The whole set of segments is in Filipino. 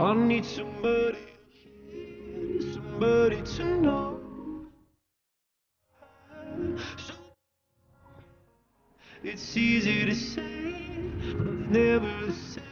I need somebody to know. So it's easy to say, but it's never the same.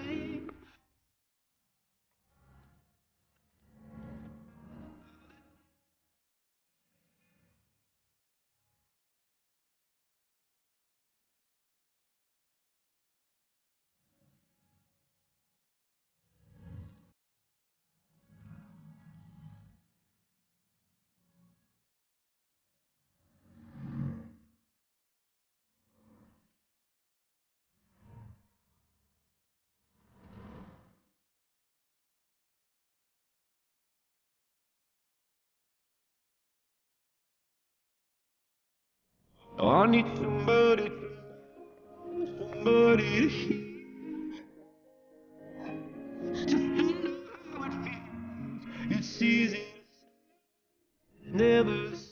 Oh, I need somebody to hear. Just to know how it feels. It's easy to say, never say.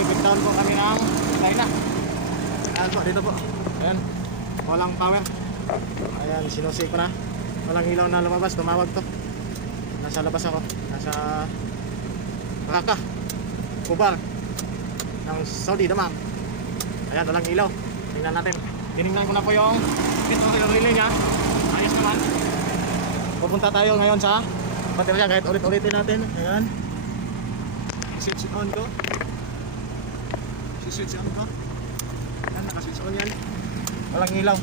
Nag-down po kami ng China. Ayan po, dito po. Ayan, walang power. Ayan, sinusik ko na. Walang ilaw na lumabas, tumawag to. Nasa labas ako, nasa Raqqa, Kubar ng Saudi, Damam. Ayan, walang ilaw. Tingnan natin. Tinignan ko na po yung relay niya. Ayos naman. Pupunta tayo ngayon sa baterya kahit ulit-ulitin natin. Ayan, switch on ko. Switch on ko. Ayan, naka-switch on yan. Walang ilaw.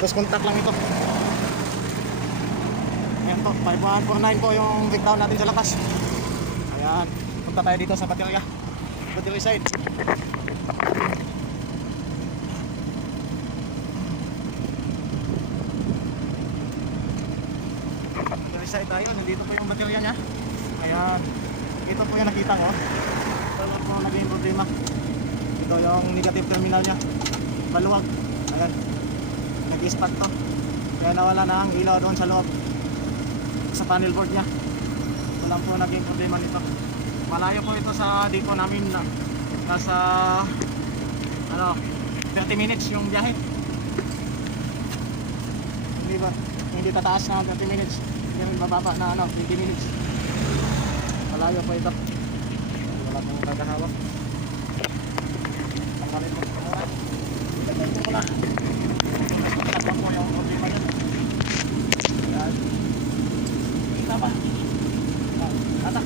Tapos contact lang ito. Ayan po, 5149 po yung breakdown natin sa lakas. Ayan, punta tayo dito sa baterya. Battery side. Battery side tayo, nandito po yung baterya niya. Ayan, ito po yung nakita ko. Ito lang po naging problema. Ito yung negative terminal niya. Maluwag. Ayan, nag-spot to. Kaya nawala na ang ilaw doon sa loob, sa panel board niya. Ito lang po naging problema nito. Malayo po ito sa dito namin na nasa 30 minutes yung biyahe. Hindi ba? Hindi tataas na 30 minutes. Hindi bababa na 20 minutes. Malayo po ito. Wala pong kakahawak. Pagkalit mo ito muna. Ito po muna. Ito po yung problema niya. Ayan. Kita pa. Atak.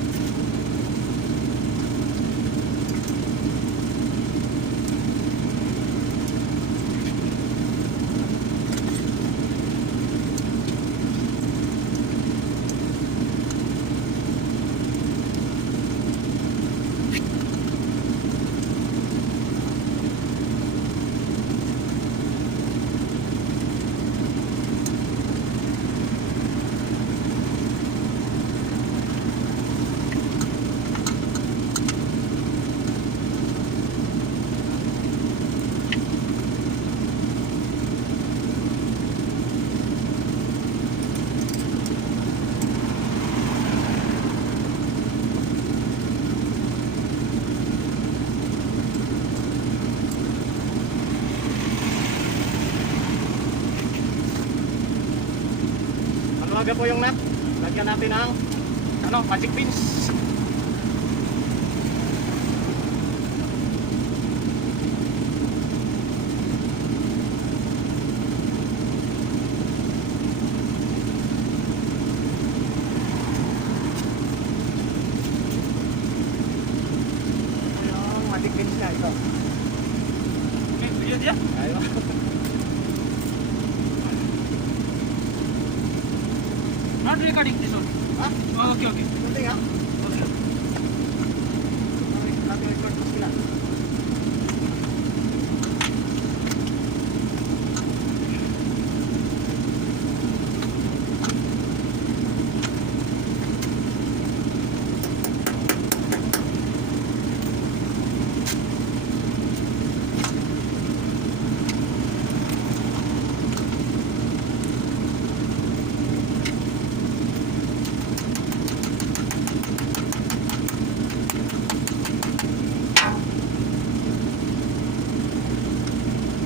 Bago po yung nut. Lagyan natin ang magic pins. Yung magic pins na ito. Okay, video dia. Ayun. Not recording this one. Ha? Oh, okay, okay. Kunti nga. Okay. Natin record pa sila.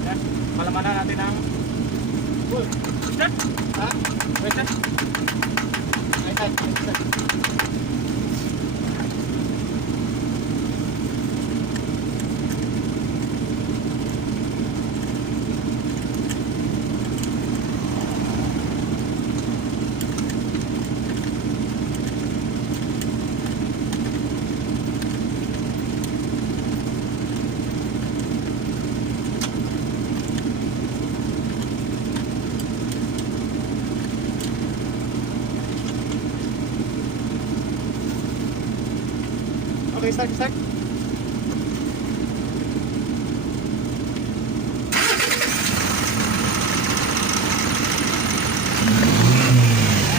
Yan. Malamanan natin ang full. Start. Ha? Wait lang. Ay, ay, ay. Okay, start. Ayan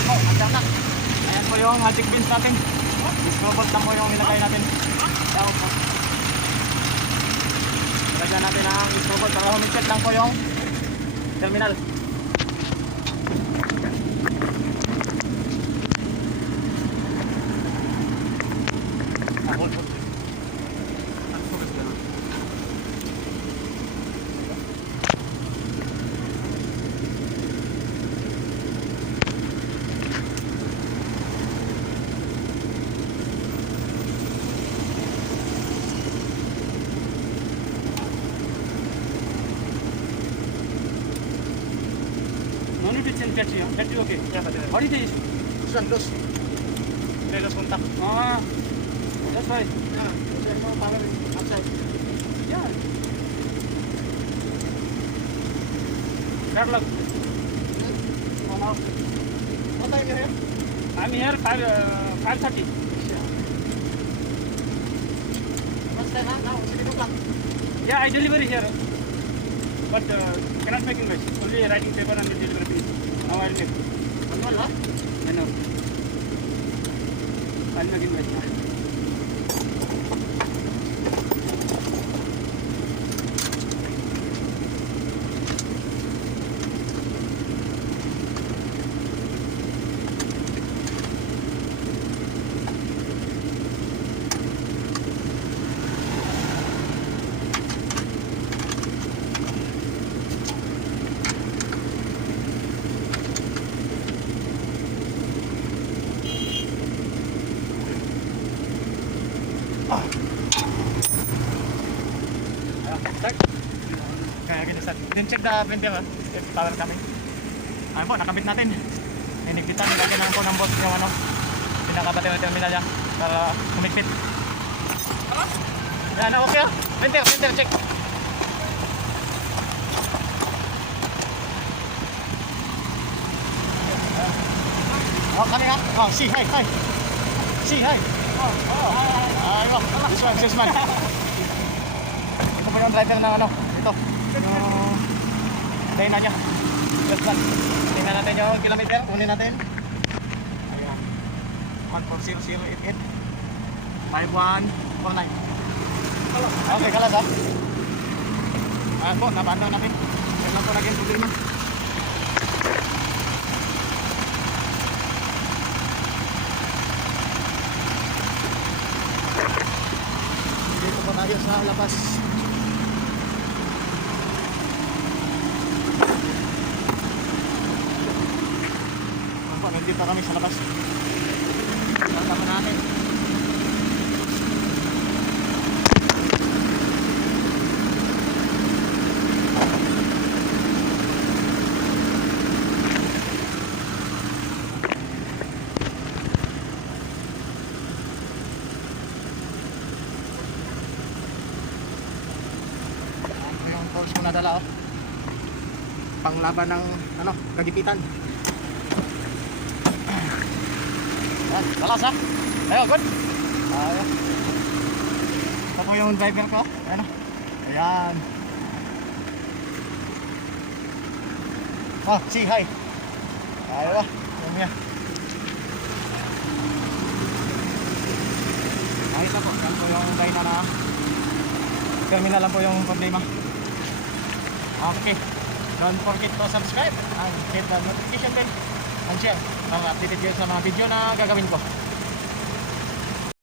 po, hanggang na. Ayan po yung magic pins natin. Discobot lang po yung nilagay natin. Ayan po. Lagyan natin ang discobot para humikit lang po yung terminal. No need to change battery. Battery okay. Yeah, but What is the issue? this one loose. May loose contact. Ah, that's why. Ah, check mo power outside. Yeah. Padlock. On off. What time you here? I'm here 5:30. What's time now? 6 o'clock. Yeah, I deliver here. But cannot make invoice. Only writing paper and delivery finish. Now I'll make. Manual, ha? I know. I'll make invoice now. Start. Kaya gini start. Then check the printer, ha? If power coming. Ayun po, nakabit natin. Ninigpitan, nilagyan naman po ng bolt yung pinakabatay ng terminal niya para kumikpit. Yan, okay, ha? Printer, check. Oh, kali nga. Oh, see, hi. See, hi. Ayun, this one. Ito po yung driver ng ito. Yung dayna niya. First one. Tingnan natin yung kilometer. Kunin natin. Ayan. 140088. 5149. Okay, kalas, ha? Ayan po, nabando natin. Yan lang po naging problema. Dito po tayo sa labas. nandito kami sa labas. Tama natin. Ito yung tools ko nadala, oh. Panglaban ng ano, kagipitan. Yan, salas ha. Ayun, good. Ayun. Ito po yung driver ko. Ayan o. Ayan. Oh, say hi. Ayun o. Ayan niya. Ayun po. Yan po yung line na terminal lang po yung problema. Okay. Don't forget to subscribe and hit the notification bell and share para updated kayo sa mga video na gagawin ko.